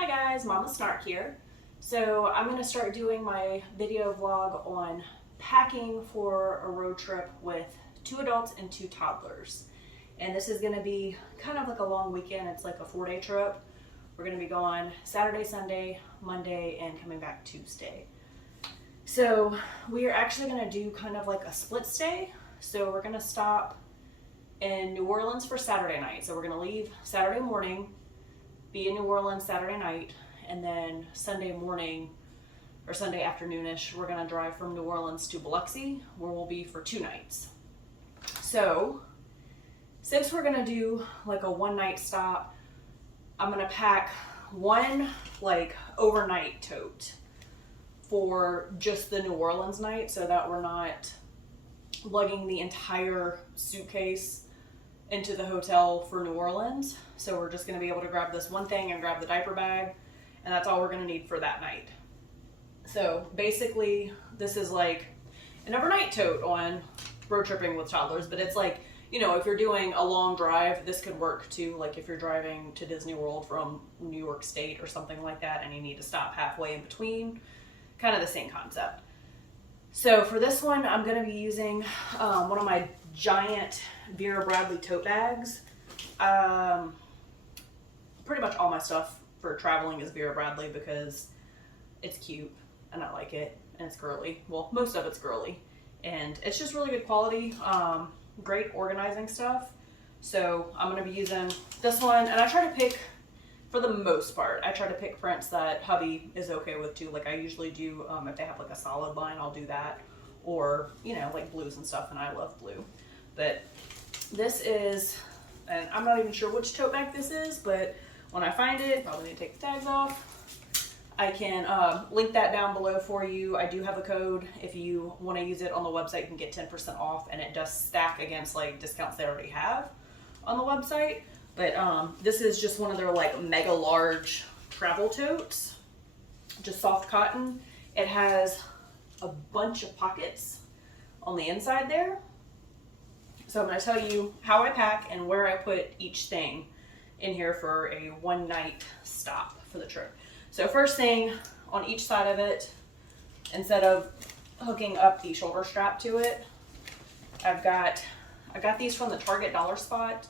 Hi guys, Mama Snark here. So I'm going to start doing my video vlog on packing for a road trip with 2 adults and 2 toddlers. And this is going to be kind of like a long weekend. It's like a 4-day trip. We're going to be gone Saturday, Sunday, Monday, and coming back Tuesday. So we are actually going to do kind of like a split stay. So we're going to stop in New Orleans for Saturday night. So we're going to leave Saturday morning, be in New Orleans Saturday night, and then Sunday morning or Sunday afternoonish, we're gonna drive from New Orleans to Biloxi, where we'll be for 2 nights. So since we're gonna do like a 1-night stop, I'm gonna pack one like overnight tote for just the New Orleans night so that we're not lugging the entire suitcase into the hotel for New Orleans. So we're just gonna be able to grab this one thing and grab the diaper bag, and that's all we're gonna need for that night. So basically, this is like an overnight tote on road tripping with toddlers, but it's like, you know, if you're doing a long drive, this could work too. Like if you're driving to Disney World from New York State or something like that, and you need to stop halfway in between, kind of the same concept. So for this one, I'm gonna be using one of my giant Vera Bradley tote bags. Pretty much all my stuff for traveling is Vera Bradley because it's cute and I like it, and it's girly. Well, most of it's girly, and it's just really good quality, great organizing stuff. So I'm gonna be using this one, and I try to pick, for the most part, I try to pick prints that hubby is okay with too. Like I usually do, if they have like a solid line, I'll do that, or you know, like blues and stuff, and I love blue. But this is, and I'm not even sure which tote bag this is, but when I find it, probably need to take the tags off. I can link that down below for you. I do have a code. If you want to use it on the website, you can get 10% off, and it does stack against like discounts they already have on the website. But this is just one of their like mega large travel totes, just soft cotton. It has a bunch of pockets on the inside there. So I'm going to tell you how I pack and where I put each thing in here for a 1-night stop for the trip. So first thing on each side of it, instead of hooking up the shoulder strap to it, I got these from the Target dollar spot.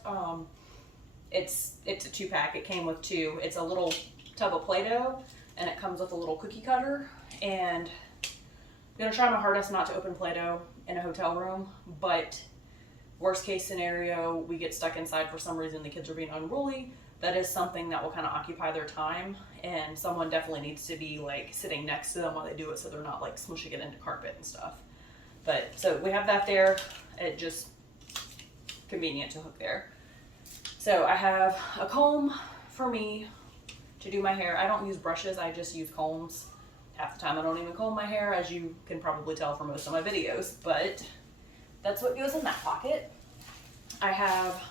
It's a 2-pack. It came with 2. It's a little tub of Play-Doh, and it comes with a little cookie cutter. And I'm gonna try my hardest not to open Play-Doh in a hotel room, but worst case scenario, we get stuck inside for some reason, the kids are being unruly. That is something that will kind of occupy their time, and someone definitely needs to be like sitting next to them while they do it so they're not like smushing it into carpet and stuff. But so we have that there. It just convenient to hook there. So I have a comb for me to do my hair. I don't use brushes, I just use combs. Half the time I don't even comb my hair, as you can probably tell from most of my videos, but that's what goes in that pocket. I have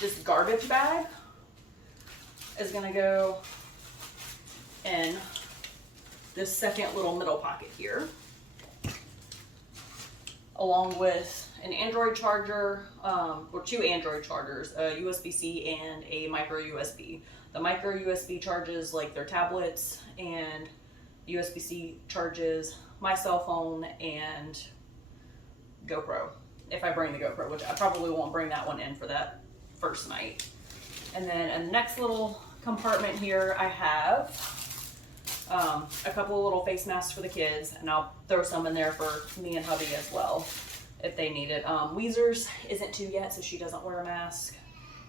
this garbage bag is gonna go in this second little middle pocket here, along with an Android charger, or 2 Android chargers, a USB-C and a micro USB. The micro USB charges like their tablets, and USB-C charges my cell phone and GoPro, if I bring the GoPro, which I probably won't bring that one in for that first night. And then in the next little compartment here, I have a couple of little face masks for the kids, and I'll throw some in there for me and hubby as well if they need it. Weezer's isn't 2 yet, so she doesn't wear a mask.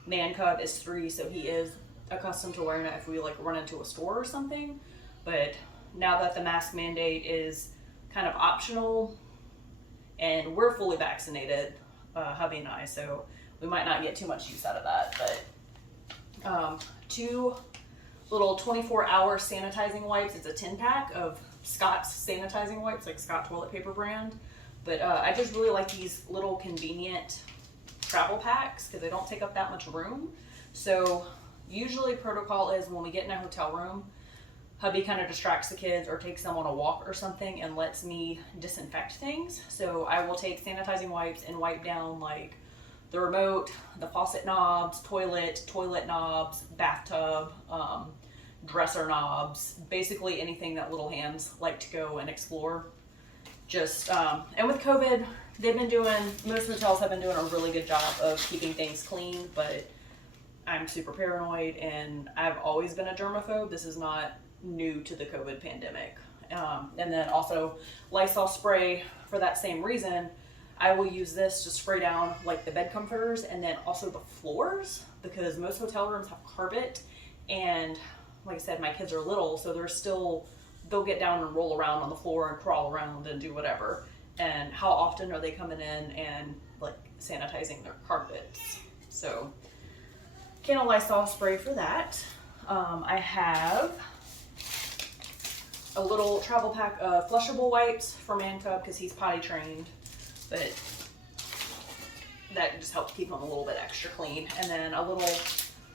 Man Cub is 3, so he is accustomed to wearing it if we like run into a store or something. But now that the mask mandate is kind of optional, and we're fully vaccinated, hubby and I, so we might not get too much use out of that. But 2 little 24-hour sanitizing wipes. It's a 10-pack of Scott's sanitizing wipes, like Scott toilet paper brand. But I just really like these little convenient travel packs because they don't take up that much room. So usually protocol is when we get in a hotel room, hubby kind of distracts the kids or takes them on a walk or something and lets me disinfect things. So I will take sanitizing wipes and wipe down like the remote, the faucet knobs, toilet knobs, bathtub, dresser knobs, basically anything that little hands like to go and explore. Just, and with COVID, most hotels have been doing a really good job of keeping things clean, but I'm super paranoid and I've always been a germaphobe. This is not new to the COVID pandemic. And then also Lysol spray for that same reason. I will use this to spray down like the bed comforters and then also the floors, because most hotel rooms have carpet, and like I said, my kids are little, so they'll get down and roll around on the floor and crawl around and do whatever. And how often are they coming in and like sanitizing their carpets? So can of Lysol spray for that. I have a little travel pack of flushable wipes for Man Cub because he's potty trained, but that just helps keep him a little bit extra clean. And then a little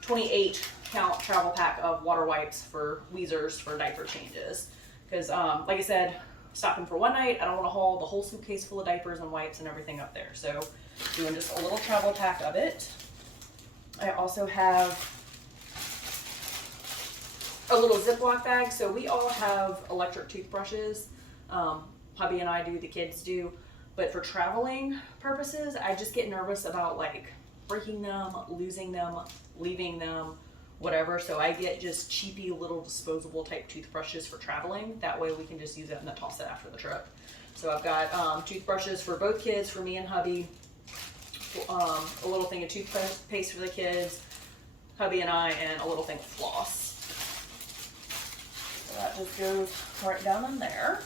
28 count travel pack of water wipes for Weezers for diaper changes. Because like I said, stopping for one night, I don't want to haul the whole suitcase full of diapers and wipes and everything up there. So doing just a little travel pack of it. I also have a little Ziploc bag. So we all have electric toothbrushes. Hubby and I do, the kids do. But for traveling purposes, I just get nervous about like breaking them, losing them, leaving them, whatever. So I get just cheapy little disposable type toothbrushes for traveling. That way we can just use it and then toss it after the trip. So I've got toothbrushes for both kids, for me and hubby. A little thing of toothpaste for the kids, hubby and I, and a little thing of floss. So that just goes right down in there.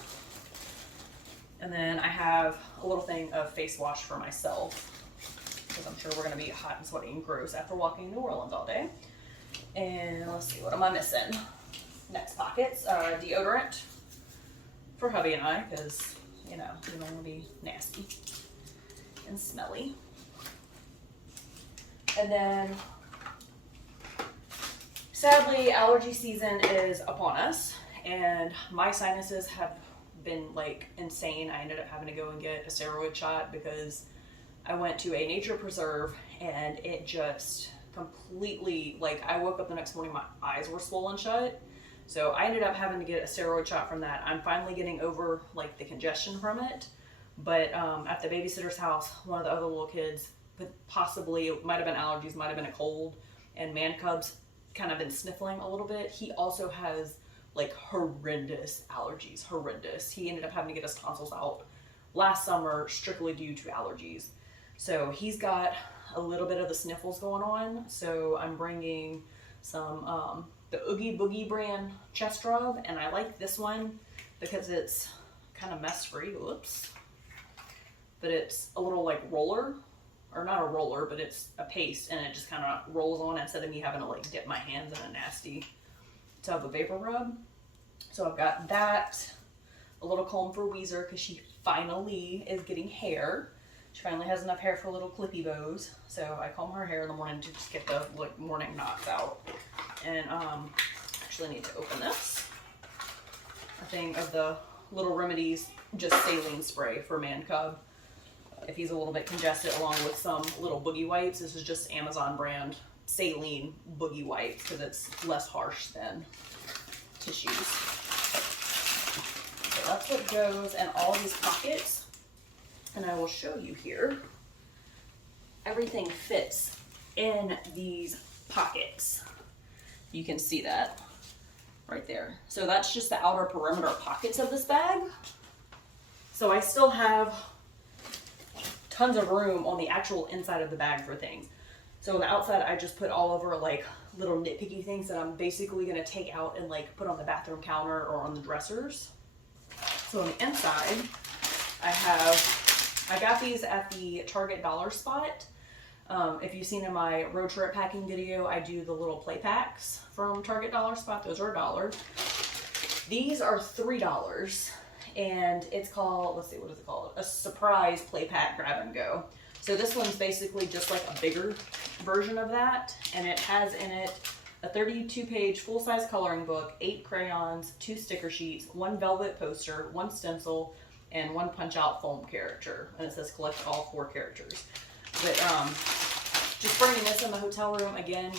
And then I have a little thing of face wash for myself, because I'm sure we're going to be hot and sweaty and gross after walking New Orleans all day. And let's see, what am I missing? Next pockets, deodorant for hubby and I, because, you know, we don't want to be nasty and smelly. And then, sadly, allergy season is upon us, and my sinuses have been like insane. I ended up having to go and get a steroid shot because I went to a nature preserve and it just completely, like, I woke up the next morning, my eyes were swollen shut. So I ended up having to get a steroid shot from that. I'm finally getting over like the congestion from it. But at the babysitter's house, one of the other little kids, possibly, it might have been allergies, might have been a cold, and Man Cub's kind of been sniffling a little bit. He also has like horrendous allergies, horrendous. He ended up having to get his tonsils out last summer strictly due to allergies. So he's got a little bit of the sniffles going on. So I'm bringing some, the Oogie Boogie brand chest rub, and I like this one because it's kind of mess free, whoops. But it's a little like roller, or not a roller, but it's a paste, and it just kind of rolls on instead of me having to like dip my hands in a nasty tub of vapor rub. So I've got that, a little comb for Weezer because she finally is getting hair. She finally has enough hair for little clippy bows. So I comb her hair in the morning to just get the like morning knots out. And actually need to open this. A thing of the Little Remedies just saline spray for Man Cub. If he's a little bit congested, along with some little boogie wipes. This is just Amazon brand saline boogie wipes because it's less harsh than tissues. So that's what goes in all these pockets. And I will show you here. Everything fits in these pockets. You can see that right there. So that's just the outer perimeter pockets of this bag. So I still have tons of room on the actual inside of the bag for things. So on the outside, I just put all over like little nitpicky things that I'm basically gonna take out and like put on the bathroom counter or on the dressers. So on the inside, I got these at the Target dollar spot. If you've seen in my road trip packing video, I do the little play packs from Target dollar spot. Those are $1. These are $3. And it's called, let's see, what is it called? A surprise play pack grab and go. So this one's basically just like a bigger version of that. And it has in it a 32-page full-size coloring book, 8 crayons, 2 sticker sheets, 1 velvet poster, 1 stencil, and 1 punch-out foam character. And it says collect all 4 characters. But just bringing this in the hotel room, again,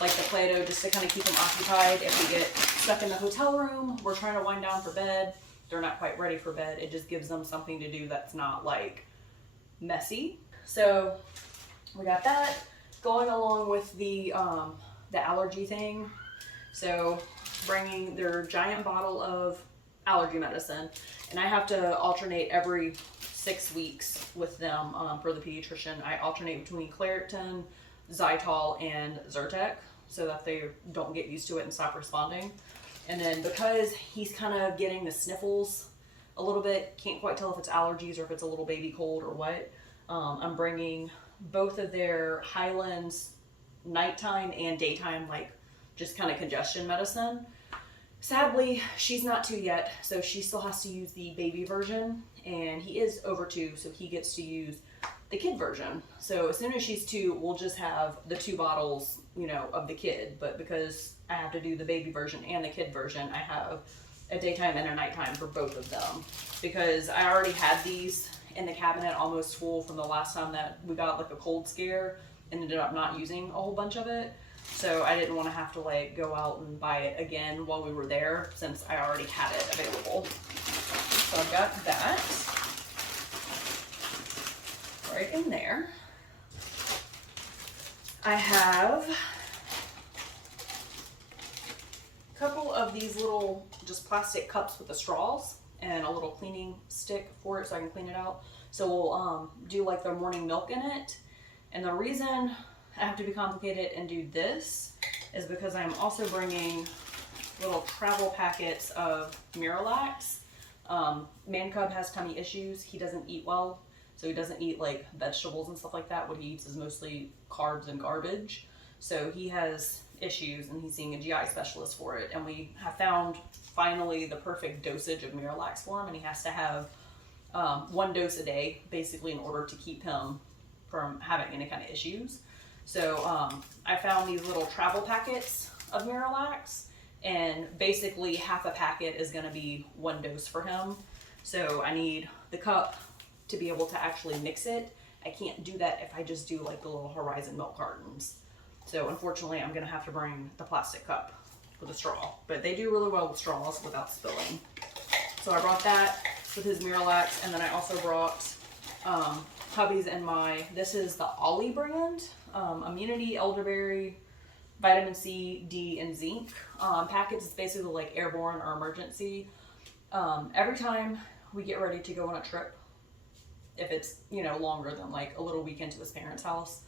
like the Play-Doh, just to kind of keep them occupied. If we get stuck in the hotel room, we're trying to wind down for bed, they're not quite ready for bed. It just gives them something to do that's not like messy. So we got that going along with the allergy thing. So bringing their giant bottle of allergy medicine, and I have to alternate every 6 weeks with them for the pediatrician. I alternate between Claritin, Zytol, and Zyrtec so that they don't get used to it and stop responding. And then because he's kind of getting the sniffles a little bit, can't quite tell if it's allergies or if it's a little baby cold or what, I'm bringing both of their Highlands nighttime and daytime, like just kind of congestion medicine. Sadly, she's not 2 yet, so she still has to use the baby version, and he is over 2, so he gets to use the kid version. So as soon as she's 2, we'll just have the 2 bottles, you know, of the kid. But because I have to do the baby version and the kid version, I have a daytime and a nighttime for both of them. Because I already had these in the cabinet almost full from the last time that we got like a cold scare and ended up not using a whole bunch of it. So I didn't want to have to like go out and buy it again while we were there, since I already had it available. So I've got that right in there. I have a couple of these little just plastic cups with the straws and a little cleaning stick for it so I can clean it out. So we'll do like the morning milk in it. And the reason I have to be complicated and do this is because I'm also bringing little travel packets of Miralax. Man Cub has tummy issues. He doesn't eat well, so he doesn't eat like vegetables and stuff like that. What he eats is mostly carbs and garbage. So he has issues and he's seeing a GI specialist for it. And we have found finally the perfect dosage of Miralax for him, and he has to have 1 dose a day basically in order to keep him from having any kind of issues. So I found these little travel packets of Miralax, and basically half a packet is going to be 1 dose for him. So I need the cup to be able to actually mix it. I can't do that if I just do like the little Horizon milk cartons. So unfortunately, I'm going to have to bring the plastic cup with a straw, but they do really well with straws without spilling. So I brought that with his Miralax, and then I also brought hubby's and this is the Ollie brand, Immunity, Elderberry, Vitamin C, D, and Zinc packets. It's basically like airborne or emergency. Every time we get ready to go on a trip, if it's, you know, longer than like a little weekend to his parents' house,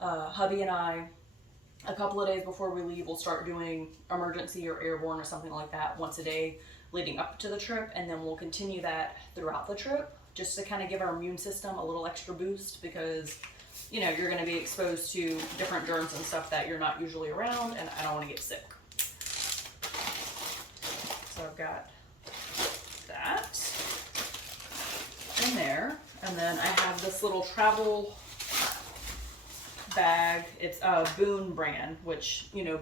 hubby and I, a couple of days before we leave, we'll start doing emergency or airborne or something like that once a day leading up to the trip, and then we'll continue that throughout the trip, just to kind of give our immune system a little extra boost, because, you know, you're going to be exposed to different germs and stuff that you're not usually around, and I don't want to get sick. So I've got that in there, and then I have this little travel bag. It's a Boone brand, which, you know,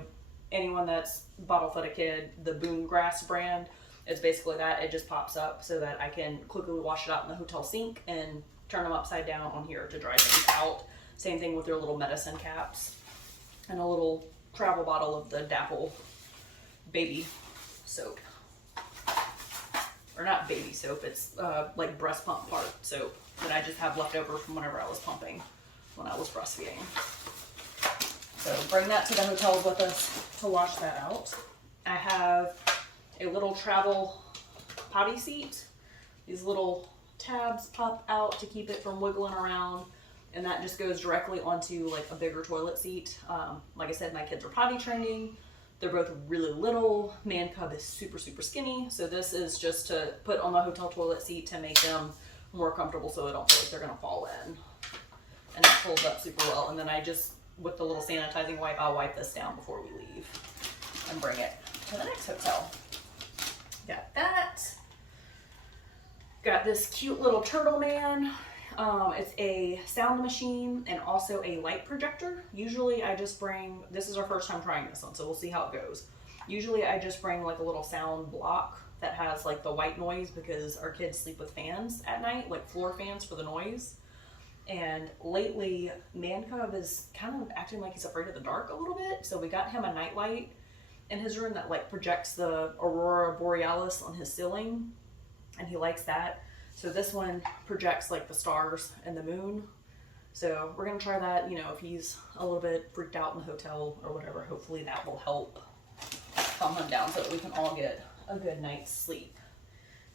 anyone that's bottle fed a kid, the Boone Grass brand, it's basically that. It just pops up so that I can quickly wash it out in the hotel sink and turn them upside down on here to dry things out. Same thing with their little medicine caps, and a little travel bottle of the Dapple baby soap. Or not baby soap, it's like breast pump part soap that I just have left over from whenever I was pumping when I was breastfeeding. So bring that to the hotels with us to wash that out. I have a little travel potty seat. These little tabs pop out to keep it from wiggling around, and that just goes directly onto like a bigger toilet seat. Like I said, my kids are potty training. They're both really little. Man Cub is super, super skinny. So this is just to put on the hotel toilet seat to make them more comfortable so they don't feel like they're gonna fall in. And that folds up super well. And then I just, with the little sanitizing wipe, I'll wipe this down before we leave and bring it to the next hotel. Got that. Got this cute little turtle man. It's a sound machine and also a light projector. Usually I just bring, this is our first time trying this one, so we'll see how it goes. Usually I just bring like a little sound block that has like the white noise, because our kids sleep with fans at night, like floor fans for the noise. And lately, Man Cub is kind of acting like he's afraid of the dark a little bit. So we got him a nightlight in his room that like projects the Aurora Borealis on his ceiling, and he likes that. So this one projects like the stars and the moon. So we're gonna try that, you know, if he's a little bit freaked out in the hotel or whatever, hopefully that will help calm him down so that we can all get a good night's sleep.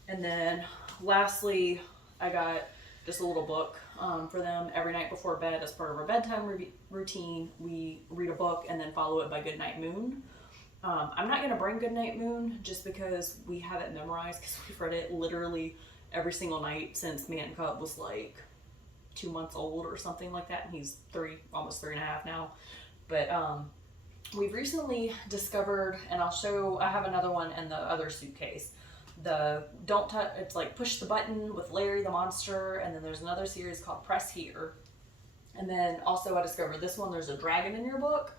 And then lastly, I got just a little book for them every night before bed as part of our bedtime routine. We read a book and then follow it by Goodnight Moon. I'm not going to bring Goodnight Moon just because we have it memorized, because we've read it literally every single night since Man Cub was like 2 months old or something like that, and he's almost 3.5 now. But we've recently discovered, and I have another one in the other suitcase, the Don't Touch, it's like Push the Button with Larry the Monster, and then there's another series called Press Here. And then also I discovered this one, There's a Dragon in Your Book.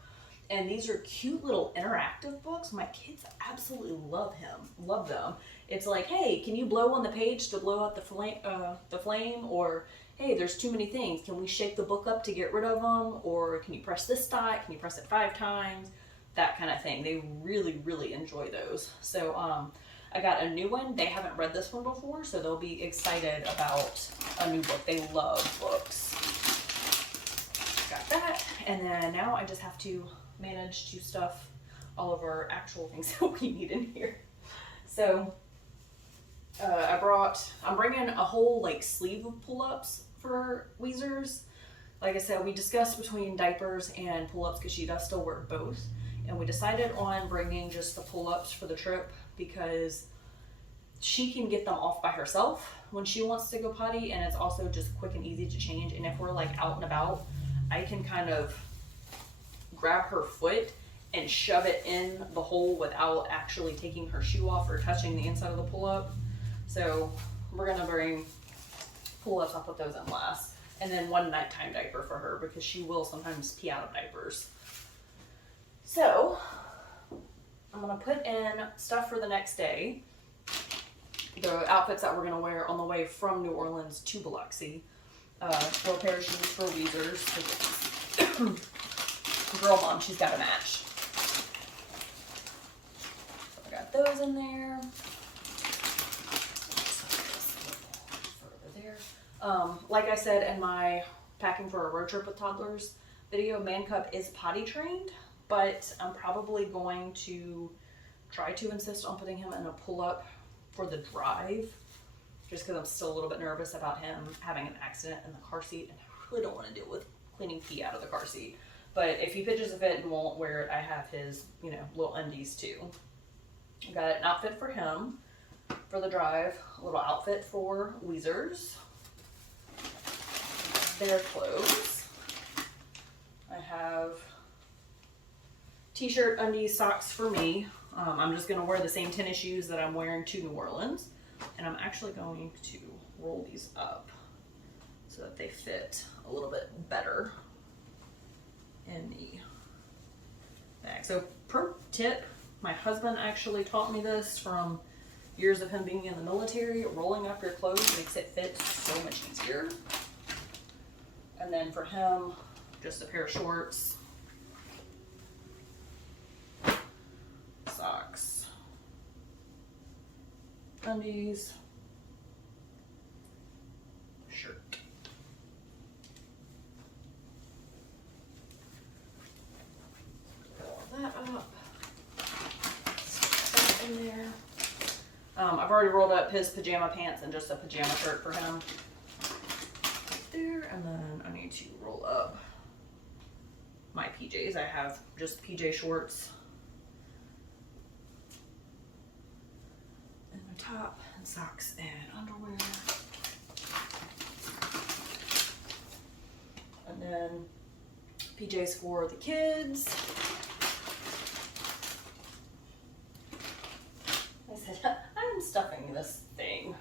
And these are cute little interactive books. My kids absolutely love them. It's like, hey, can you blow on the page to blow out the flame? Or, hey, there's too many things. Can we shake the book up to get rid of them? Or can you press this dot? Can you press it 5 times? That kind of thing. They really, really enjoy those. So I got a new one. They haven't read this one before, so they'll be excited about a new book. They love books. Got that. And then now I just have to manage to stuff all of our actual things that we need in here. So I'm bringing a whole like sleeve of pull-ups for Weezers. Like I said, we discussed between diapers and pull-ups because she does still wear both, and we decided on bringing just the pull-ups for the trip because she can get them off by herself when she wants to go potty, and it's also just quick and easy to change. And if we're like out and about, I can kind of grab her foot and shove it in the hole without actually taking her shoe off or touching the inside of the pull-up. So we're gonna bring pull-ups. I'll put those in last. And then one nighttime diaper for her because she will sometimes pee out of diapers. So I'm gonna put in stuff for the next day. The outfits that we're gonna wear on the way from New Orleans to Biloxi. 4 pair of shoes for Weezers. Girl mom, she's got a match. So I got those in there. Further there. Like I said in my packing for a road trip with toddlers video, Man Cub is potty trained, but I'm probably going to try to insist on putting him in a pull-up for the drive, just because I'm still a little bit nervous about him having an accident in the car seat, and I really don't want to deal with cleaning pee out of the car seat. But if he pitches a fit and won't wear it, I have his, little undies too. I got an outfit for him for the drive, a little outfit for Weezers, their clothes. I have t-shirt, undies, socks for me. I'm just going to wear the same tennis shoes that I'm wearing to New Orleans. And I'm actually going to roll these up so that they fit a little bit better in the bag. So pro tip, my husband actually taught me this from years of him being in the military. Rolling up your clothes makes it fit so much easier. And then for him, just a pair of shorts, socks, undies, shirt. Roll that up. Stuff in there. I've already rolled up his pajama pants and just a pajama shirt for him. Right there, and then I need to roll up my PJs. I have just PJ shorts and my top and socks and underwear. And then PJs for the kids. I said, I'm stuffing this thing.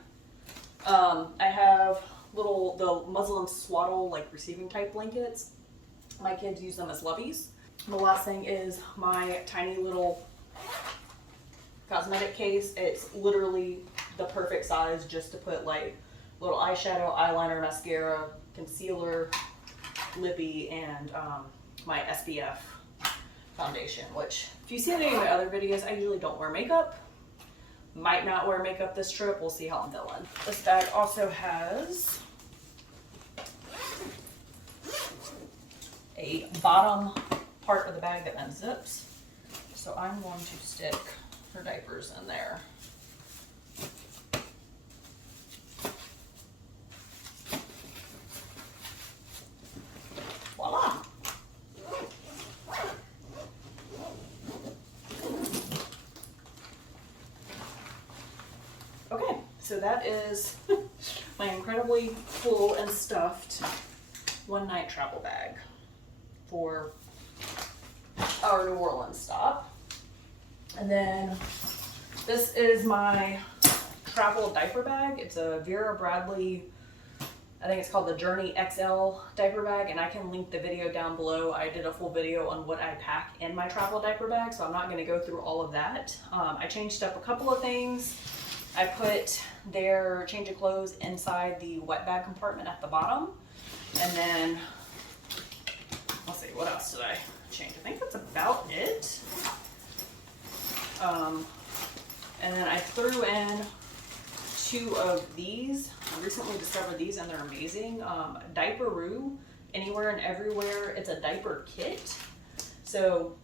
I have the muslin swaddle, like receiving type blankets. My kids use them as loveys. The last thing is my tiny little cosmetic case. It's literally the perfect size just to put like little eyeshadow, eyeliner, mascara, concealer, lippy, and my SPF foundation, which if you see any of my other videos, I usually don't wear makeup. Might not wear makeup this trip. We'll see how I'm feeling. This bag also has a bottom part of the bag that unzips. So I'm going to stick her diapers in there. Voila! Okay, so that is my incredibly full and stuffed one-night travel bag for our New Orleans stop. And then this is my travel diaper bag. It's a Vera Bradley, I think it's called the Journey XL diaper bag, and I can link the video down below. I did a full video on what I pack in my travel diaper bag, so I'm not going to go through all of that. I changed up a couple of things. I put their change of clothes inside the wet bag compartment at the bottom, and then let's see, what else did I change? I think that's about it. And then I threw in 2 of these. I recently discovered these and they're amazing. Diaper Anywhere and Everywhere. It's a diaper kit. So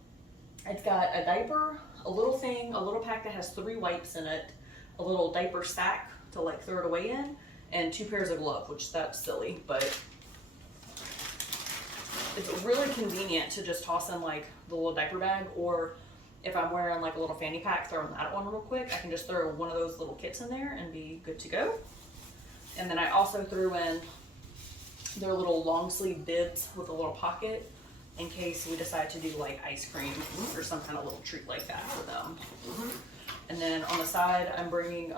it's got a diaper, a little pack that has 3 wipes in it, a little diaper sack to like throw it away in, and 2 pairs of gloves, which that's silly, but it's really convenient to just toss in like the little diaper bag, or if I'm wearing like a little fanny pack, throw in that one real quick. I can just throw one of those little kits in there and be good to go. And then I also threw in their little long sleeve bibs with a little pocket in case we decide to do like ice cream or some kind of little treat like that for them. And then on the side, I'm bringing,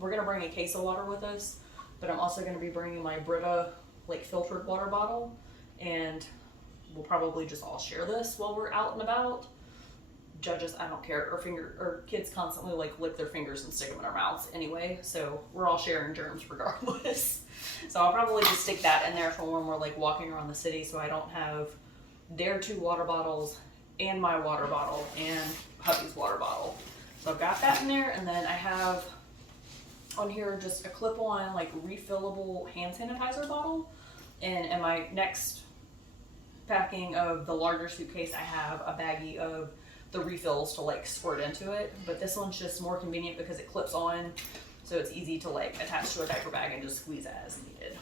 we're gonna bring a case of water with us, but I'm also gonna be bringing my Brita like filtered water bottle, and we'll probably just all share this while we're out and about. Judges, I don't care. Our kids constantly like lick their fingers and stick them in our mouths anyway, so we're all sharing germs regardless. So I'll probably just stick that in there for when we're like walking around the city, so I don't have their 2 water bottles and my water bottle and hubby's water bottle. So I've got that in there, and then I have on here just a clip-on like refillable hand sanitizer bottle. And in my next packing of the larger suitcase, I have a baggie of the refills to like squirt into it, but this one's just more convenient because it clips on, so it's easy to like attach to a diaper bag and just squeeze it as needed.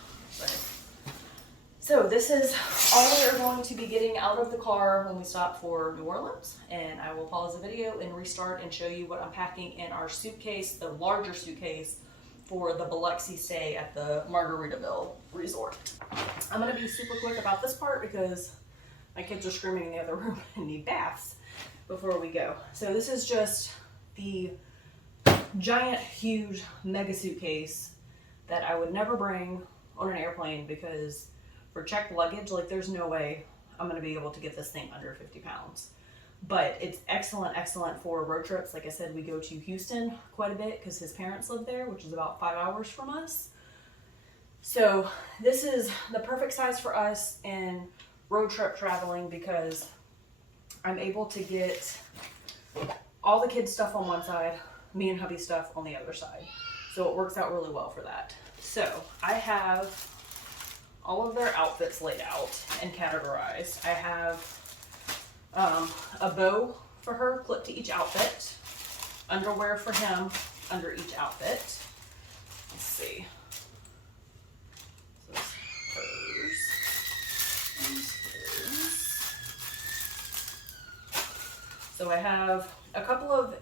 So this is all we're going to be getting out of the car when we stop for New Orleans, and I will pause the video and restart and show you what I'm packing in our suitcase, the larger suitcase, for the Biloxi stay at the Margaritaville resort. I'm going to be super quick about this part because my kids are screaming in the other room and need baths before we go. So this is just the giant, huge, mega suitcase that I would never bring on an airplane because for checked luggage, like there's no way I'm going to be able to get this thing under 50 pounds. But it's excellent for road trips. Like I said, we go to Houston quite a bit because his parents live there, which is about 5 hours from us. So this is the perfect size for us in road trip traveling because I'm able to get all the kids' stuff on one side, me and hubby's stuff on the other side. So it works out really well for that. So I have all of their outfits laid out and categorized. I have a bow for her clipped to each outfit, underwear for him under each outfit. Let's see. So hers and his. So I have a couple of,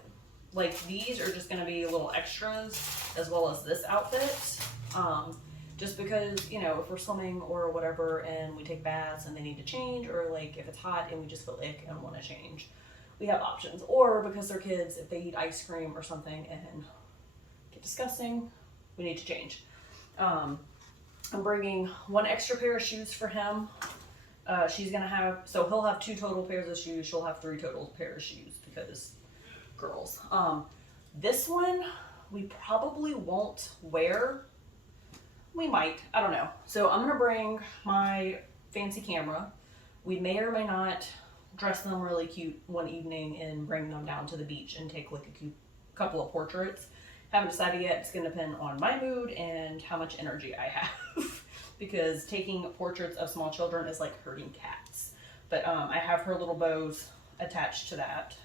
like these are just going to be little extras as well as this outfit. Just because, you know, if we're swimming or whatever and we take baths and they need to change, or like if it's hot and we just feel ick and want to change, we have options. Or because they're kids, if they eat ice cream or something and get disgusting, we need to change. I'm bringing 1 extra pair of shoes for him. She's gonna have, so he'll have 2 total pairs of shoes. She'll have 3 total pairs of shoes because girls. This one we probably won't wear we might, I don't know. So I'm gonna bring my fancy camera. We may or may not dress them really cute one evening and bring them down to the beach and take like a cute couple of portraits. Haven't decided yet. It's gonna depend on my mood and how much energy I have. Because taking portraits of small children is like herding cats. But I have her little bows attached to that.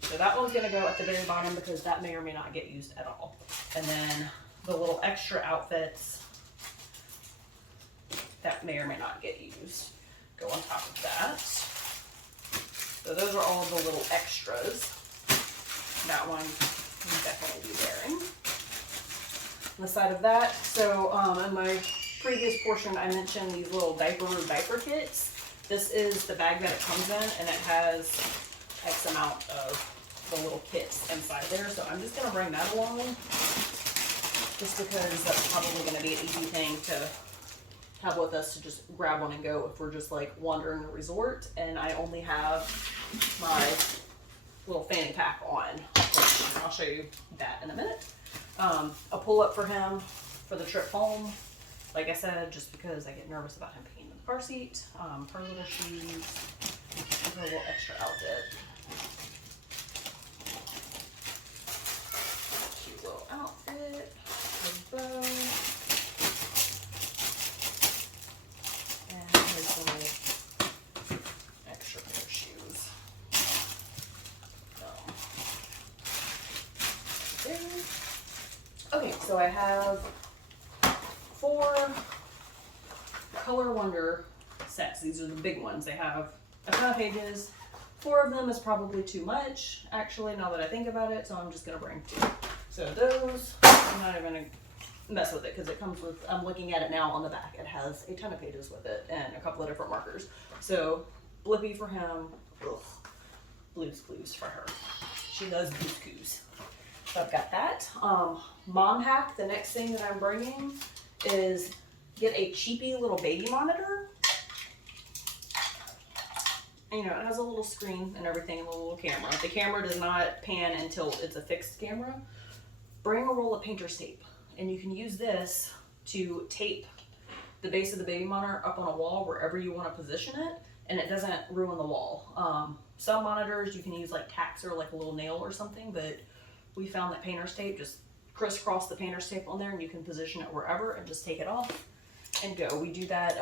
So that one's gonna go at the very bottom because that may or may not get used at all. And then the little extra outfits that may or may not get used go on top of that. So those are all the little extras. That one will definitely be wearing. On the side of that, so in my previous portion I mentioned these little diaper kits. This is the bag that it comes in, and it has X amount of the little kits inside there. So I'm just gonna bring that along, just because that's probably gonna be an easy thing to have with us to just grab one and go if we're just like wandering the resort and I only have my little fanny pack on. I'll show you that in a minute. A pull up for him for the trip home. Like I said, just because I get nervous about him peeing in the car seat. Her little shoes, her little extra outfit. Cute little outfit, her bow. And his little extra pair of shoes. Okay, so I have 4 Color Wonder sets. These are the big ones. They have a ton of pages. 4 of them is probably too much, actually, now that I think about it, so I'm just going to bring 2. So those, I'm not even going to mess with it because it comes with, I'm looking at it now on the back, it has a ton of pages with it and a couple of different markers. So Blippi for him, ugh, Blue's Clues for her. She loves Blue's Clues. So I've got that. Mom hack, the next thing that I'm bringing is get a cheapy little baby monitor. And, you know, it has a little screen and everything and a little camera. The camera does not pan until it's a fixed camera. Bring a roll of painter's tape, and you can use this to tape the base of the baby monitor up on a wall wherever you want to position it, and it doesn't ruin the wall. Some monitors you can use like tacks or like a little nail or something, but we found that painter's tape, just crisscross the painter's tape on there and you can position it wherever and just take it off and go. We do that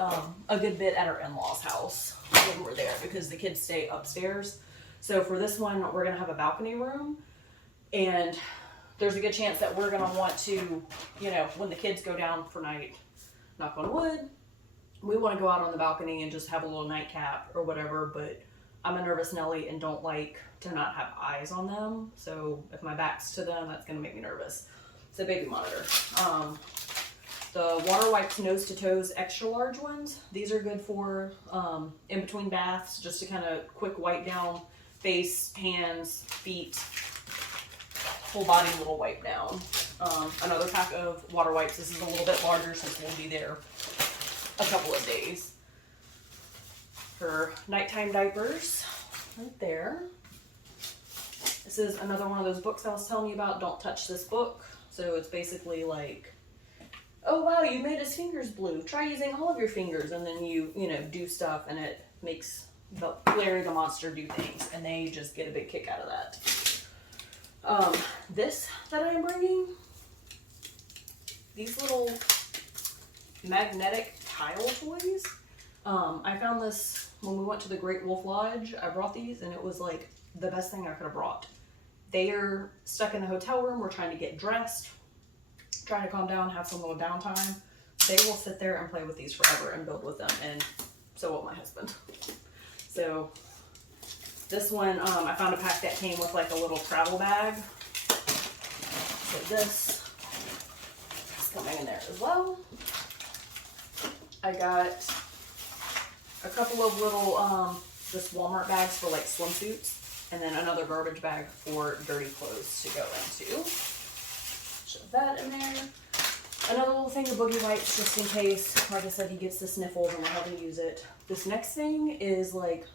a good bit at our in-laws' house when we're there because the kids stay upstairs. So for this one, we're gonna have a balcony room, and there's a good chance that we're gonna want to, you know, when the kids go down for night, knock on wood, we wanna go out on the balcony and just have a little nightcap or whatever, but I'm a nervous Nelly and don't like to not have eyes on them. So if my back's to them, that's gonna make me nervous. It's a baby monitor. The water wipes nose to toes extra large ones. These are good for in between baths, just to kind of quick wipe down face, hands, feet, full body little wipe down. Another pack of water wipes. This is a little bit larger since we'll be there a couple of days. For nighttime diapers, right there. This is another one of those books I was telling you about. Don't touch this book. So it's basically like, oh wow, you made his fingers blue. Try using all of your fingers, and then you know, do stuff, and it makes Larry the monster do things, and they just get a big kick out of that. This that I'm bringing, these little magnetic tile toys. I found this when we went to the Great Wolf Lodge. I brought these, and it was like the best thing I could have brought. They are stuck in the hotel room. We're trying to get dressed, trying to calm down, have some little downtime. They will sit there and play with these forever and build with them, and so will my husband. So this one, I found a pack that came with like a little travel bag. So this is coming in there as well. I got a couple of little just Walmart bags for like swimsuits, and then another garbage bag for dirty clothes to go into. Shove that in there. Another little thing of boogie wipes just in case. Like I said, he gets the sniffles and we're having to use it. This next thing is like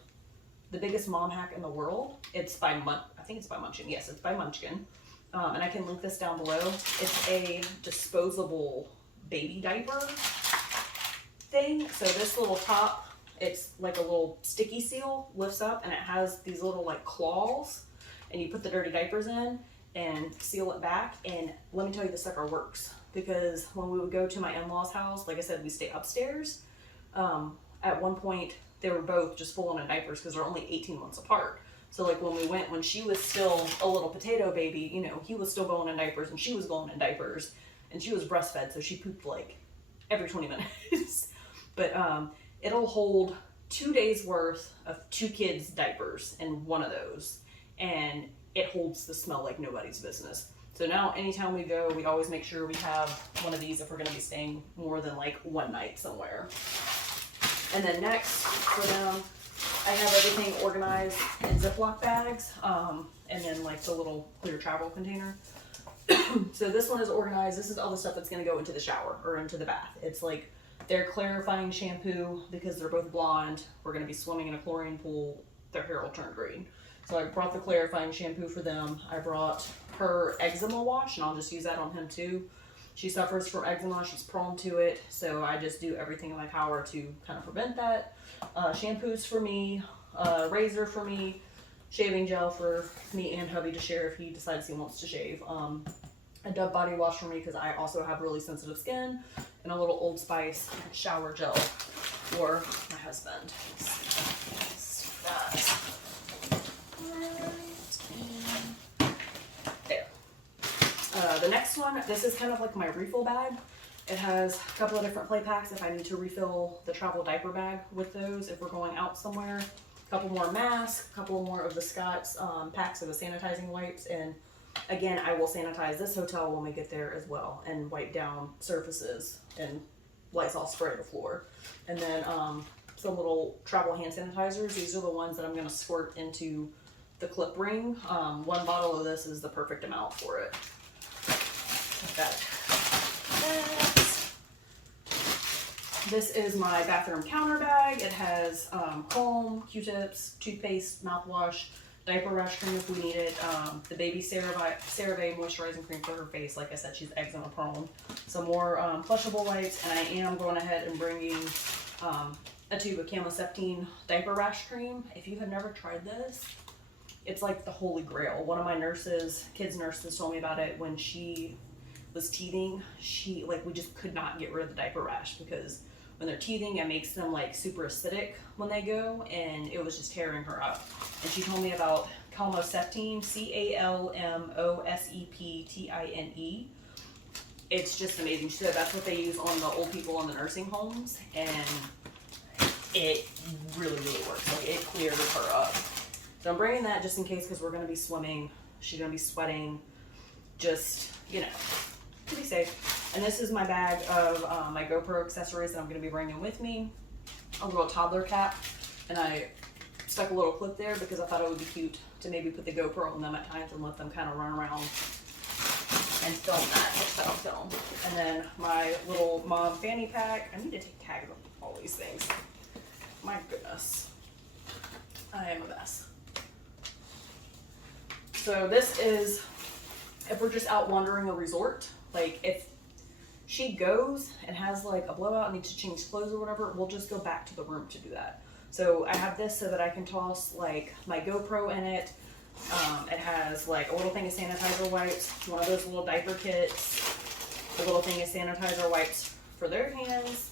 the biggest mom hack in the world. It's by I think it's by Munchkin. Yes, it's by Munchkin. And I can link this down below. It's a disposable baby diaper thing. So this little top, it's like a little sticky seal, lifts up, and it has these little like claws, and you put the dirty diapers in and seal it back. And let me tell you, the sucker works, because when we would go to my in-laws house, like I said, we stay upstairs. At one point they were both just full on in diapers because they're only 18 months apart. So like when we went, when she was still a little potato baby, you know, he was still going in diapers and she was going in diapers, and she was breastfed, so she pooped like every 20 minutes. But it'll hold 2 days worth of 2 kids' diapers in one of those, and it holds the smell like nobody's business. So now anytime we go, we always make sure we have one of these if we're gonna be staying more than like one night somewhere. And then next for them, I have everything organized in Ziploc bags, and then like the little clear travel container. So this one is organized. This is all the stuff that's gonna go into the shower or into the bath. It's like their clarifying shampoo, because they're both blonde. We're gonna be swimming in a chlorine pool. Their hair will turn green. So I brought the clarifying shampoo for them. I brought her eczema wash, and I'll just use that on him too. She suffers from eczema, she's prone to it, so I just do everything in my power to kind of prevent that. Shampoos for me, razor for me, shaving gel for me and hubby to share if he decides he wants to shave. A Dove body wash for me because I also have really sensitive skin, and a little Old Spice shower gel for my husband. The next one, this is kind of like my refill bag. It has a couple of different play packs if I need to refill the travel diaper bag with those if we're going out somewhere. A couple more masks, a couple more of the Scott's packs of the sanitizing wipes, and again, I will sanitize this hotel when we get there as well and wipe down surfaces and Lysol spray the floor. And then some little travel hand sanitizers. These are the ones that I'm going to squirt into the clip ring. One bottle of this is the perfect amount for it. This is my bathroom counter bag. It has comb, Q-tips, toothpaste, mouthwash, diaper rash cream if we need it, the baby CeraVe moisturizing cream for her face. Like I said, she's eczema prone. Some more flushable wipes, and I am going ahead and bringing a tube of Camoceptin diaper rash cream. If you have never tried this, it's like the holy grail. One of my kids nurses told me about it when she was teething. We just could not get rid of the diaper rash, because when they're teething, it makes them like super acidic when they go, and it was just tearing her up. And she told me about Camoceptin, Calmoseptine. It's just amazing. She said that's what they use on the old people in the nursing homes, and it really, really works. Like, it cleared her up. So I'm bringing that just in case, because we're going to be swimming. She's going to be sweating. Just, you know, to be safe. And this is my bag of my Gopro accessories that I'm going to be bringing with me. A little toddler cap. And I stuck a little clip there because I thought it would be cute to maybe put the GoPro on them at times and let them kind of run around and film that, which that'll film. And then my little mom fanny pack. I need to take tags of all these things. My goodness. I am a mess. So this is if we're just out wandering a resort. Like, if she goes and has like a blowout and needs to change clothes or whatever, we'll just go back to the room to do that. So I have this so that I can toss like my GoPro in it. It has like a little thing of sanitizer wipes, one of those little diaper kits, a little thing of sanitizer wipes for their hands,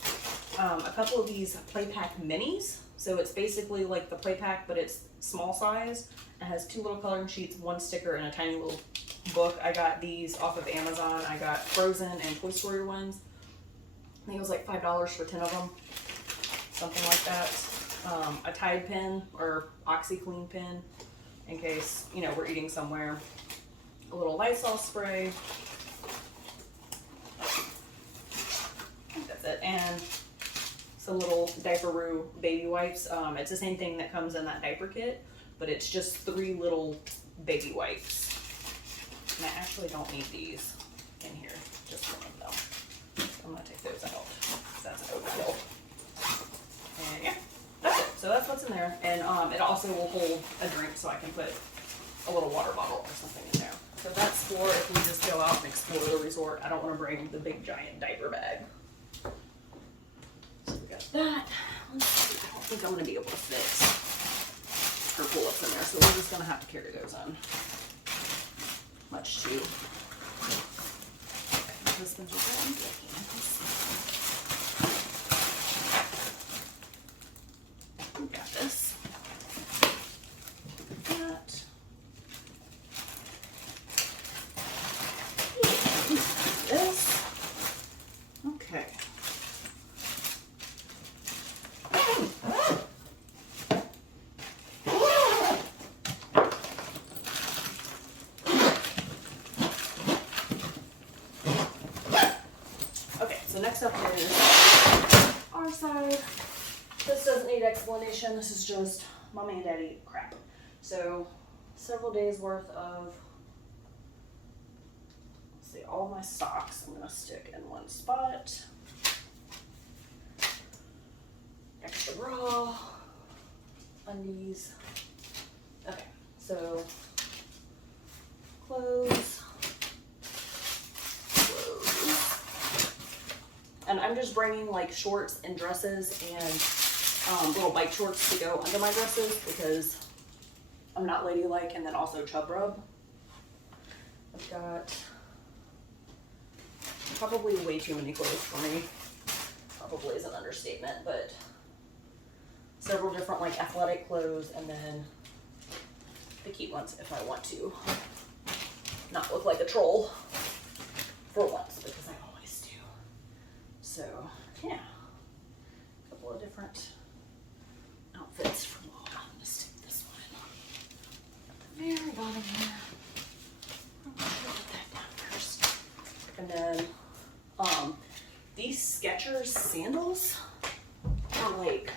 a couple of these play pack minis. So it's basically like the play pack, but it's small size. It has 2 little coloring sheets, 1 sticker, and a tiny little book. I got these off of Amazon. I got Frozen and Toy Story ones. I think it was like $5 for 10 of them, something like that. A Tide pen or OxyClean pen in case, you know, we're eating somewhere. A little Lysol spray. I think that's it. And some little Diaperoo baby wipes. It's the same thing that comes in that diaper kit, but it's just 3 little baby wipes. And I actually don't need these in here, just one of them. I'm gonna take those out, because that's an overkill. And yeah, that's it. So that's what's in there. And it also will hold a drink, so I can put a little water bottle or something in there. So that's for if we just go out and explore the resort. I don't want to bring the big giant diaper bag. So we got that. Let's see, I don't think I'm going to be able to fit her pull-ups in there, so we're just going to have to carry those on. Much too. Okay, my husband's already looking. We got this. That. This. Okay. Okay, so next up is our side. This doesn't need explanation. This is just mommy and daddy crap. So several days worth of, let's see, all my socks I'm gonna stick in one spot. Extra bra, undies. Okay, so clothes. And I'm just bringing like shorts and dresses and little bike shorts to go under my dresses because I'm not ladylike, and then also chub rub. I've got probably way too many clothes for me. Probably is an understatement, but several different like athletic clothes, and then the cute ones if I want to not look like a troll for once, because I always do. So yeah, a couple of different outfits from all. I'm gonna stick this one at the very bottom here. I'm gonna put that down first. And then these Skechers sandals are like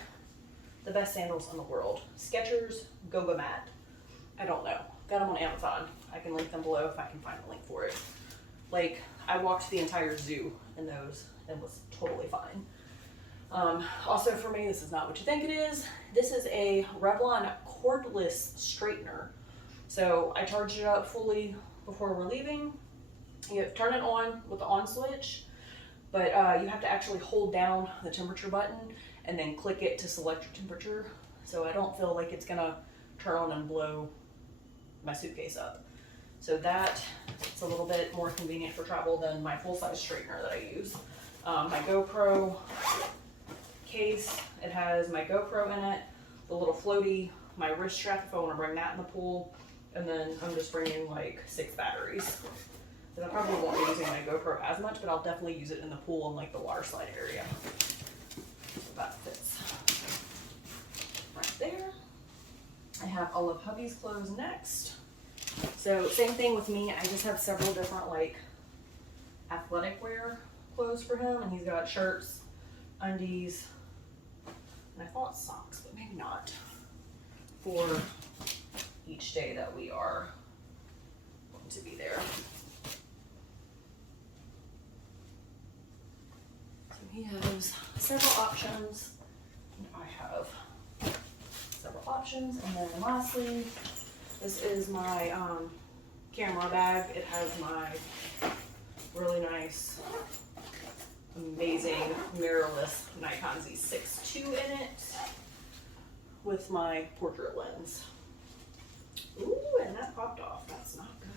the best sandals in the world. Skechers Goga Mat. I don't know. Got them on Amazon. I can link them below if I can find a link for it. Like, I walked the entire zoo in those and was totally fine. Also for me, this is not what you think it is. This is a Revlon cordless straightener. So I charged it up fully before we're leaving. You have to turn it on with the on switch, but you have to actually hold down the temperature button and then click it to select your temperature. So I don't feel like it's gonna turn on and blow my suitcase up. So that it's a little bit more convenient for travel than my full-size straightener that I use. My Gopro case, it has my GoPro in it, the little floaty, my wrist strap if I want to bring that in the pool, and then I'm just bringing like 6 batteries. So I probably won't be using my GoPro as much, but I'll definitely use it in the pool and like the water slide area. So that fits right there. I have all of hubby's clothes next. So same thing with me, I just have several different like athletic wear clothes for him, and he's got shirts, undies, and I thought socks, but maybe not, for each day that we are going to be there. So he has several options, and I have several options, and then lastly, this is my camera bag. It has my really nice, amazing mirrorless Nikon Z6 II in it with my portrait lens. Ooh, and that popped off. That's not good.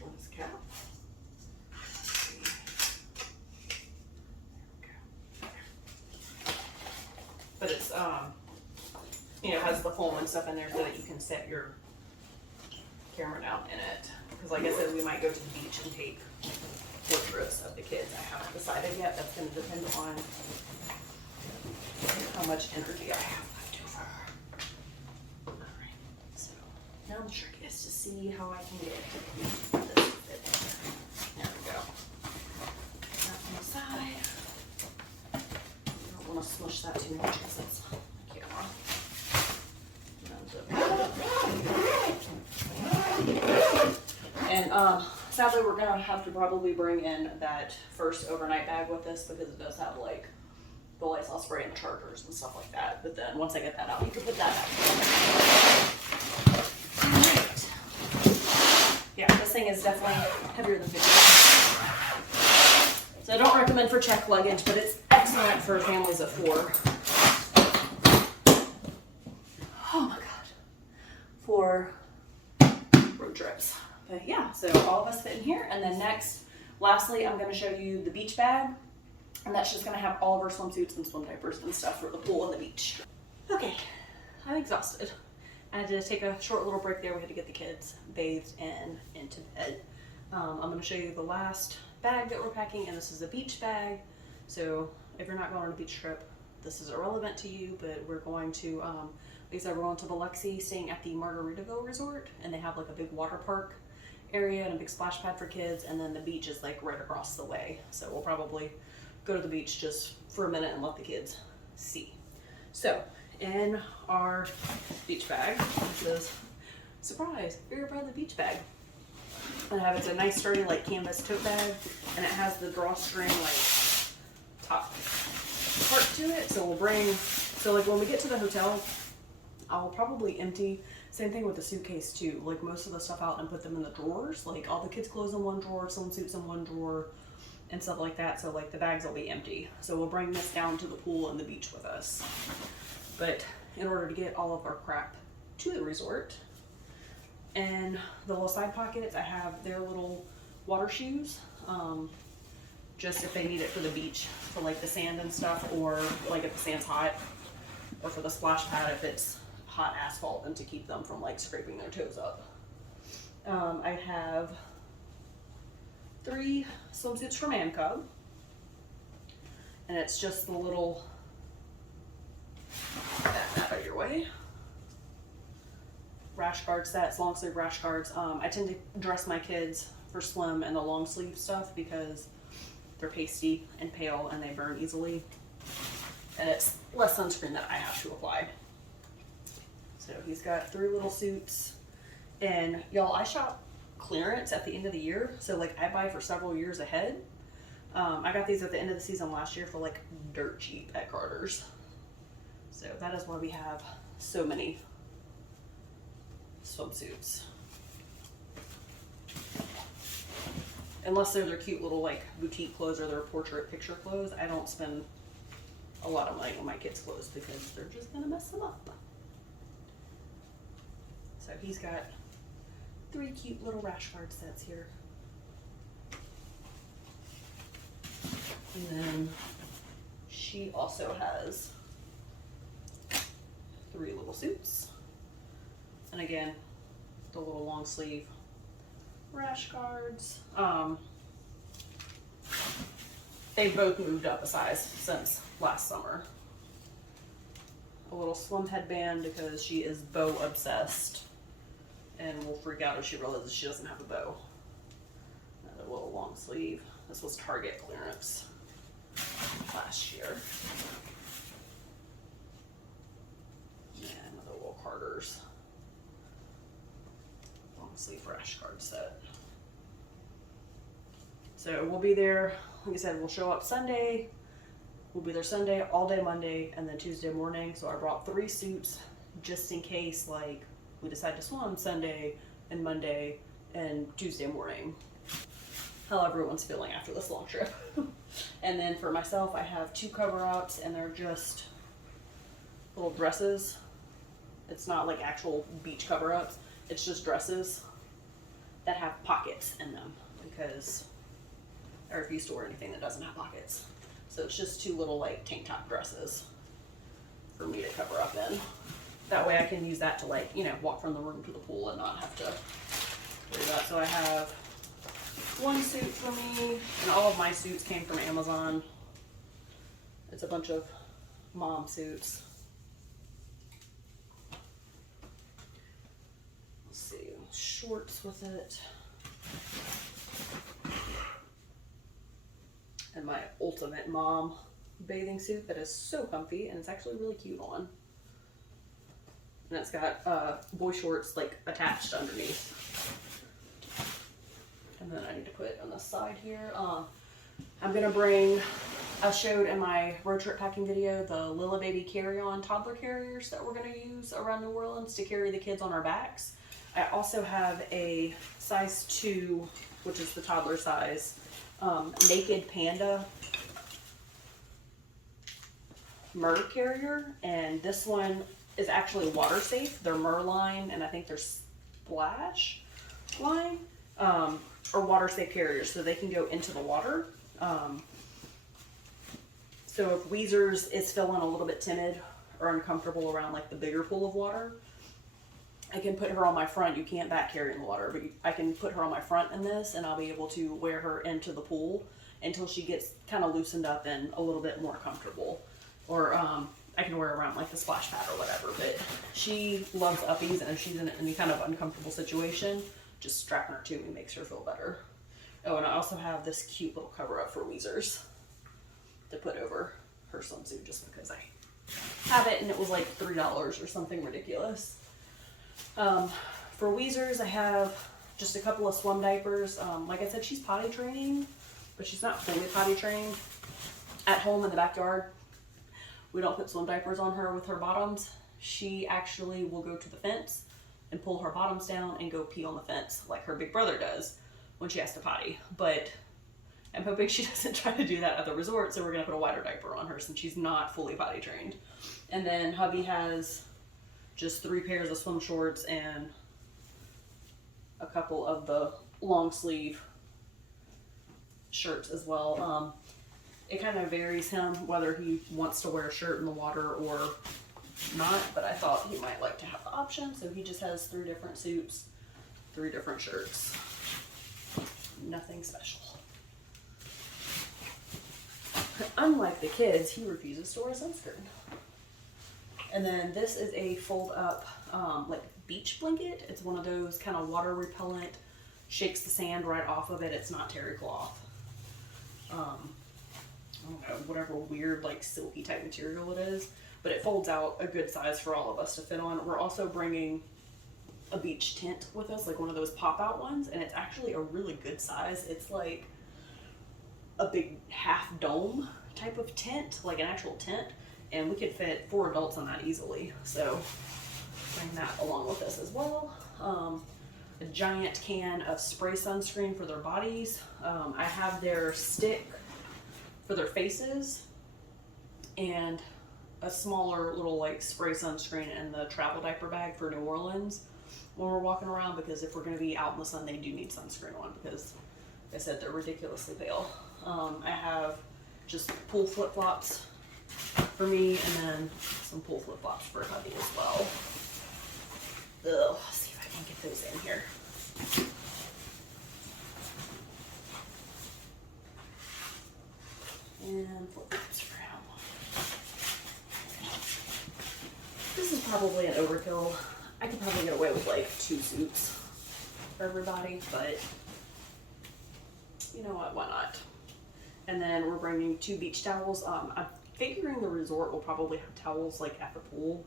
Lens cap. But it's, you know, has the foam and stuff in there so that you can set your camera down in it. Because like I said, we might go to the beach and take portraits of the kids. I haven't decided yet. That's going to depend on how much energy I have left over. Alright, so now the trick is to see how I can get this to fit in there. There we go. That on the side. I don't want to smush that too much because that's the camera. And sadly, we're gonna have to probably bring in that first overnight bag with us because it does have like the Lysol spray and the chargers and stuff like that. But then once I get that out, you can put that back. Alright, thing is definitely heavier than 50. So I don't recommend for check luggage, but it's excellent for families of 4. Oh my God. For road trips. But yeah, so all of us fit in here. And then next, lastly, I'm going to show you the beach bag. And that's just going to have all of our swimsuits and swim diapers and stuff for the pool and the beach. Okay, I'm exhausted. I had to take a short little break there. We had to get the kids bathed and into bed. I'm going to show you the last bag that we're packing, and this is a beach bag. So if you're not going on a beach trip, this is irrelevant to you, but we're going to, like I said, we're going to Biloxi, staying at the Margaritaville resort, and they have like a big water park area and a big splash pad for kids, and then the beach is like right across the way. So we'll probably go to the beach just for a minute and let the kids see. So in our beach bag, this is, surprise, Vera Bradley beach bag. And it's a nice sturdy like canvas tote bag, and it has the drawstring like top part to it. So we'll bring, so like when we get to the hotel, I'll probably empty, same thing with the suitcase too, like most of the stuff out and put them in the drawers, like all the kids' clothes in one drawer, swimsuits in one drawer, and stuff like that. So like the bags will be empty. So we'll bring this down to the pool and the beach with us. But in order to get all of our crap to the resort, and the little side pockets, I have their little water shoes, just if they need it for the beach, for like the sand and stuff, or like if the sand's hot, or for the splash pad if it's hot asphalt, and to keep them from like scraping their toes up. I have 3 swimsuits from Cub, and it's just the little, that out of your way, Rash Guard sets, long sleeve Rash Guards. I tend to dress my kids for swim in the long sleeve stuff because they're pasty and pale and they burn easily, and it's less sunscreen that I have to apply. So he's got 3 little suits, and y'all, I shop clearance at the end of the year, so like I buy for several years ahead. I got these at the end of the season last year for like dirt cheap at Carter's. So that is why we have so many swimsuits. Unless they're their cute little like boutique clothes or their portrait picture clothes, I don't spend a lot of money on my kids' clothes because they're just gonna mess them up. So he's got 3 cute little Rash Guard sets here. And then she also has 3 little suits. And again, the little long sleeve Rash Guards. They've both moved up a size since last summer. A little swim headband because she is bow obsessed and will freak out if she realizes she doesn't have a bow. Another little long sleeve. This was Target clearance last year. And another little Carter's long sleeve Rash Guard set. So we'll be there, like I said, we'll show up Sunday. We'll be there Sunday, all day Monday, and then Tuesday morning. So I brought 3 suits just in case like we decide to swim Sunday and Monday and Tuesday morning. How everyone's feeling after this long trip. And then for myself, I have 2 cover-ups, and they're just little dresses. It's not like actual beach cover-ups. It's just dresses that have pockets in them because I refuse to wear anything that doesn't have pockets. So it's just 2 little like tank top dresses for me to cover up in. That way I can use that to like, you know, walk from the room to the pool and not have to worry about it. So I have 1 suit for me, and all of my suits came from Amazon. It's a bunch of mom suits. Let's see, shorts with it. And my ultimate mom bathing suit that is so comfy, and it's actually really cute on. And it's got boy shorts like attached underneath. And then I need to put on the side here. I'm gonna bring, I showed in my road trip packing video, the Lila Baby carry-on toddler carriers that we're gonna use around New Orleans to carry the kids on our backs. I also have a size 2, which is the toddler size, Naked Panda Mer carrier, and this one is actually water safe. They're Mer line, and I think they're Splash line, or water safe carriers, so they can go into the water. So if Weezers is feeling a little bit timid or uncomfortable around like the bigger pool of water, I can put her on my front. You can't back carry in the water, but I can put her on my front in this, and I'll be able to wear her into the pool until she gets kind of loosened up and a little bit more comfortable. Or I can wear her around like the splash pad or whatever, but she loves uppies, and if she's in any kind of uncomfortable situation, just strapping her to me makes her feel better. Oh, and I also have this cute little cover up for Weezers to put over her swimsuit just because I have it, and it was like $3 or something ridiculous. For Weezers, I have just a couple of swim diapers. Like I said, she's potty training, but she's not fully potty trained. At home in the backyard, we don't put swim diapers on her with her bottoms. She actually will go to the fence and pull her bottoms down and go pee on the fence like her big brother does when she has to potty. But I'm hoping she doesn't try to do that at the resort, so we're gonna put a wider diaper on her since she's not fully potty trained. And then hubby has just 3 pairs of swim shorts and a couple of the long sleeve shirts as well. It kind of varies him whether he wants to wear a shirt in the water or not, but I thought he might like to have the option, so he just has 3 different suits, 3 different shirts. Nothing special. Unlike the kids, he refuses to wear sunscreen. And then this is a fold up like beach blanket. It's one of those kind of water repellent, shakes the sand right off of it. It's not terry cloth. I don't know, whatever weird like silky type material it is, but it folds out a good size for all of us to fit on. We're also bringing a beach tent with us, like one of those pop out ones, and it's actually a really good size. It's like a big half dome type of tent, like an actual tent, and we could fit 4 adults on that easily. So bring that along with us as well. A giant can of spray sunscreen for their bodies. I have their stick for their faces and a smaller little like spray sunscreen in the travel diaper bag for New Orleans when we're walking around, because if we're going to be out in the sun, they do need sunscreen on because like I said, they're ridiculously pale. I have just pool flip-flops for me, and then some pool flip-flops for hubby as well. Ugh, let's see if I can get those in here. And flip-flops for him. This is probably an overkill. I could probably get away with like 2 suits for everybody, but you know what, why not? And then we're bringing 2 beach towels. I'm figuring the resort will probably have towels like at the pool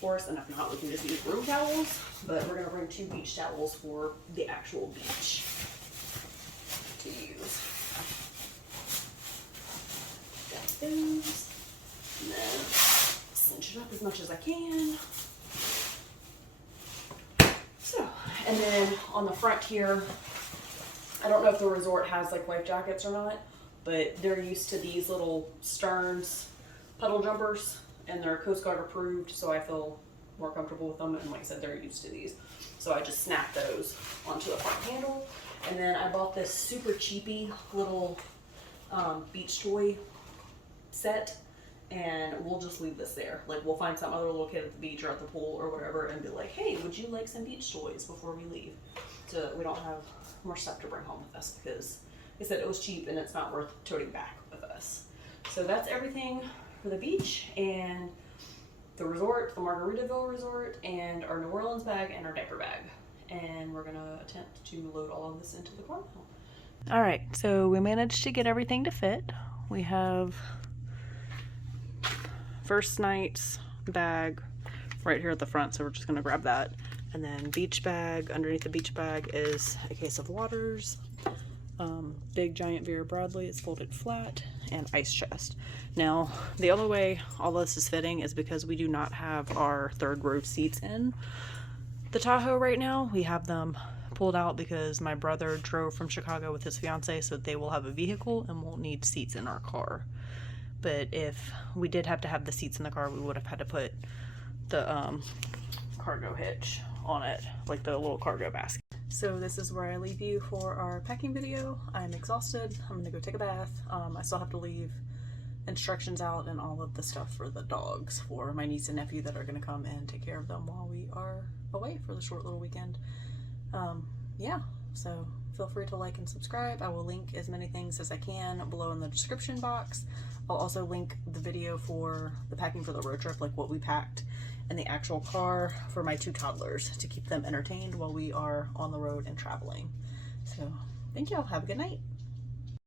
for us, and if not, we can just use room towels, but we're gonna bring 2 beach towels for the actual beach to use. Got those, and then cinch it up as much as I can. So, and then on the front here, I don't know if the resort has like life jackets or not, but they're used to these little Stearns puddle jumpers, and they're Coast Guard approved, so I feel more comfortable with them, and like I said, they're used to these. So I just snapped those onto the front handle, and then I bought this super cheapy little beach toy set, and we'll just leave this there. Like we'll find some other little kid at the beach or at the pool or whatever and be like, hey, would you like some beach toys before we leave? So we don't have more stuff to bring home with us, because they said it was cheap and it's not worth toting back with us. So that's everything for the beach and the resort, the Margaritaville resort, and our New Orleans bag and our diaper bag. And we're gonna attempt to load all of this into the car now. All right, so we managed to get everything to fit. We have first night's bag right here at the front, so we're just gonna grab that. And then beach bag, underneath the beach bag is a case of waters, big giant Vera Bradley, it's folded flat, and ice chest. Now, the only way all this is fitting is because we do not have our 3rd row seats in the Tahoe right now. We have them pulled out because my brother drove from Chicago with his fiance, so they will have a vehicle and won't need seats in our car. But if we did have to have the seats in the car, we would have had to put the cargo hitch on it, like the little cargo basket. So this is where I leave you for our packing video. I'm exhausted. I'm gonna go take a bath. I still have to leave instructions out and all of the stuff for the dogs for my niece and nephew that are gonna come and take care of them while we are away for the short little weekend. Yeah, so feel free to like and subscribe. I will link as many things as I can below in the description box. I'll also link the video for the packing for the road trip, like what we packed in the actual car for my 2 toddlers to keep them entertained while we are on the road and traveling. So thank y'all. Have a good night.